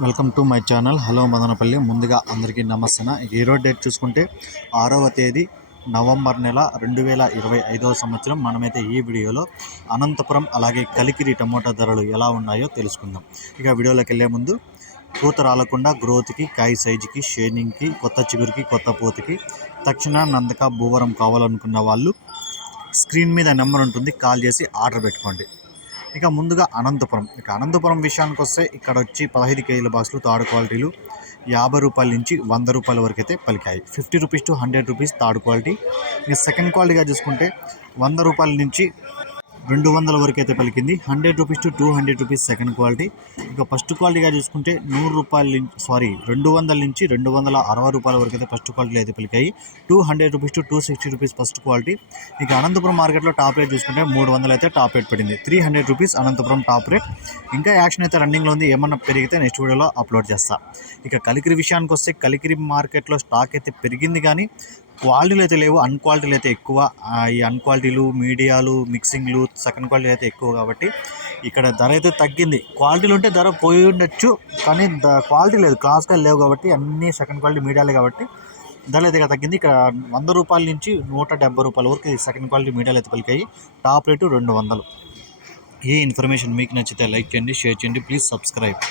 Welcome to my channel. Hello Madanapalle. ముందుగా అందరికీ నమస్తే ఈరోజు డేట్ చూసుకుంటే ఆరవ తేదీ నవంబర్ నెల రెండు వేల ఇరవై ఐదవ సంవత్సరం. మనమైతే ఈ వీడియోలో అనంతపురం అలాగే కలికిరి టమోటా ధరలు ఎలా ఉన్నాయో తెలుసుకుందాం. ఇక వీడియోలోకి వెళ్ళే ముందు పూత రాలకుండా గ్రోత్కి కాయ సైజుకి షేనింగ్కి కొత్త చిగురికి కొత్త పూతకి తక్షణ నందక భూవరం కావాలనుకున్న వాళ్ళు స్క్రీన్ మీద నెంబర్ ఉంటుంది. కాల్ చేసి ఆర్డర్ పెట్టుకోండి. ఇక ముందుగా అనంతపురం. ఇక అనంతపురం విషయానికి వస్తే ఇక్కడ వచ్చి పదహైదు కేజీల బాక్సులు థర్డ్ క్వాలిటీలు యాభై రూపాయల నుంచి వంద రూపాయల వరకు అయితే పలికాయి. Fifty rupees to hundred rupees third quality. ఇక సెకండ్ క్వాలిటీగా చూసుకుంటే వంద రూపాయల నుంచి రెండు వందల వరకు అయితే పలికింది. Hundred rupees to two hundred rupees second quality. ఇంకా ఫస్ట్ క్వాలిటీగా చూసుకుంటే నూరు రూపాయల నుంచి సారీ రెండు వందల నుంచి రెండు వందల అరవై రూపాయల వరకు అయితే ఫస్ట్ క్వాలిటీలో అయితే పలికాయి. Two hundred rupees to two sixty rupees first quality. ఇక అనంతపురం మార్కెట్లో టాప్ రేట్ చూసుకుంటే మూడు వందలు అయితే టాప్ రేట్ పడింది. Three hundred rupees Anantapur top rate. ఇంకా యాక్షన్ అయితే రన్నింగ్లో ఉంది. ఏమన్నా పెరిగితే నెక్స్ట్ వీడియోలో అప్లోడ్ చేస్తా. ఇక కలికిరి విషయానికి వస్తే కలికిరి మార్కెట్లో స్టాక్ అయితే పెరిగింది కానీ క్వాలిటీలు అయితే లేవు అన్క్వాలిటీలు అయితే ఎక్కువ. ఈ అన్క్వాలిటీలు మీడియాలు మిక్సింగ్లు సెకండ్ క్వాలిటీ అయితే ఎక్కువ కాబట్టి ఇక్కడ ధర అయితే తగ్గింది. క్వాలిటీలు ఉంటే ధర పోయి ఉండొచ్చు కానీ క్వాలిటీ లేదు. క్లాస్గా లేవు కాబట్టి అన్ని సెకండ్ క్వాలిటీ మీడియాలే కాబట్టి ధరలు అయితే ఇక్కడ తగ్గింది. ఇక్కడ వంద రూపాయల నుంచి నూట డెబ్బై రూపాయల వరకు సెకండ్ క్వాలిటీ మీడియాలు అయితే పలికాయి. టాప్ రేటు రెండు వందలు. ఈ ఇన్ఫర్మేషన్ మీకు నచ్చితే లైక్ చేయండి షేర్ చేయండి. Please subscribe.